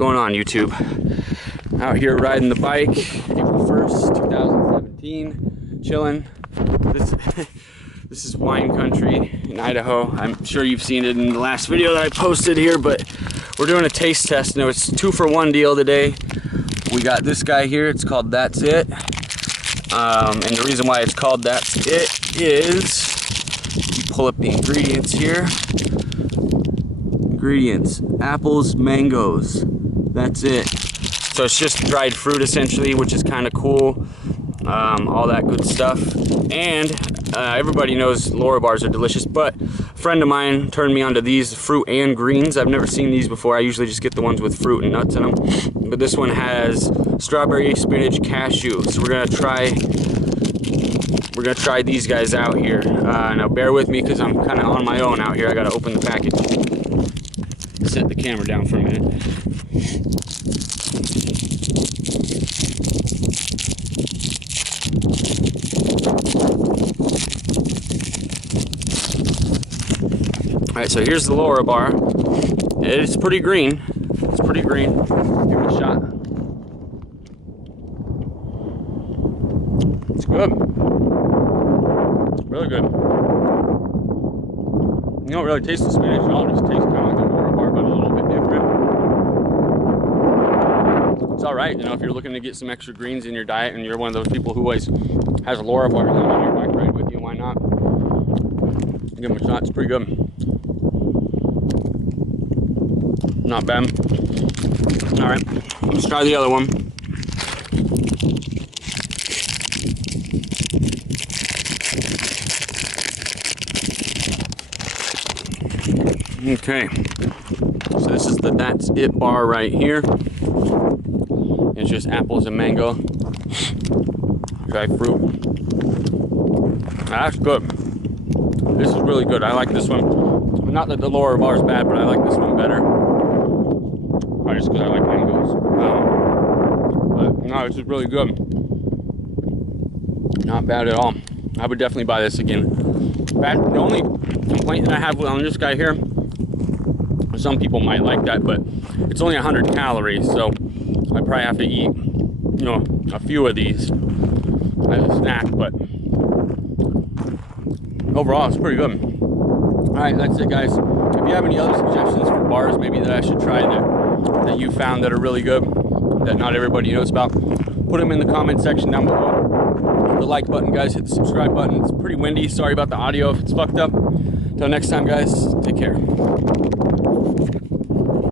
going on, YouTube? Out here riding the bike, April 1st, 2017, chilling. This is wine country in Idaho. I'm sure you've seen it in the last video that I posted here, but we're doing a taste test. Now it's 2-for-1 deal today. We got this guy here, it's called That's It. And the reason why it's called That's It is, you pull up the ingredients here. Ingredients, apples, mangoes, that's it. So it's just dried fruit essentially, which is kind of cool. All that good stuff. And everybody knows Lara bars are delicious, but a friend of mine turned me onto these fruit and greens. I've never seen these before. I usually just get the ones with fruit and nuts in them, but this one has strawberry, spinach, cashew. So we're gonna try these guys out here. Now bear with me because I'm kind of on my own out here. I gotta open the package. Set the camera down for a minute. Alright, so here's the Lara bar. It's pretty green. It's pretty green. Give it a shot. It's good. Really good. You don't really taste the spinach at all. It just tastes kind of like a Lara bar, but a little bit different. It's alright, you know, if you're looking to get some extra greens in your diet and you're one of those people who always has Lara bars on your bike ride with you, why not? Give them a shot. It's pretty good. Not bad. Alright, let's try the other one. Okay, so this is the That's It bar right here. It's just apples and mango, dried fruit. That's good. This is really good. I like this one. Not that the Lara bar is bad, but I like this one better. Probably just because I like mangoes. But no, this is really good. Not bad at all. I would definitely buy this again. The only complaint that I have on this guy here, some people might like that, but it's only 100 calories, so I probably have to eat, you know, a few of these as a snack, but overall it's pretty good. Alright, that's it, guys. If you have any other suggestions for bars maybe that I should try that you found that are really good, that not everybody knows about, put them in the comment section down below. Hit the like button, guys. Hit the subscribe button. It's pretty windy. Sorry about the audio if it's fucked up. Until next time, guys, take care.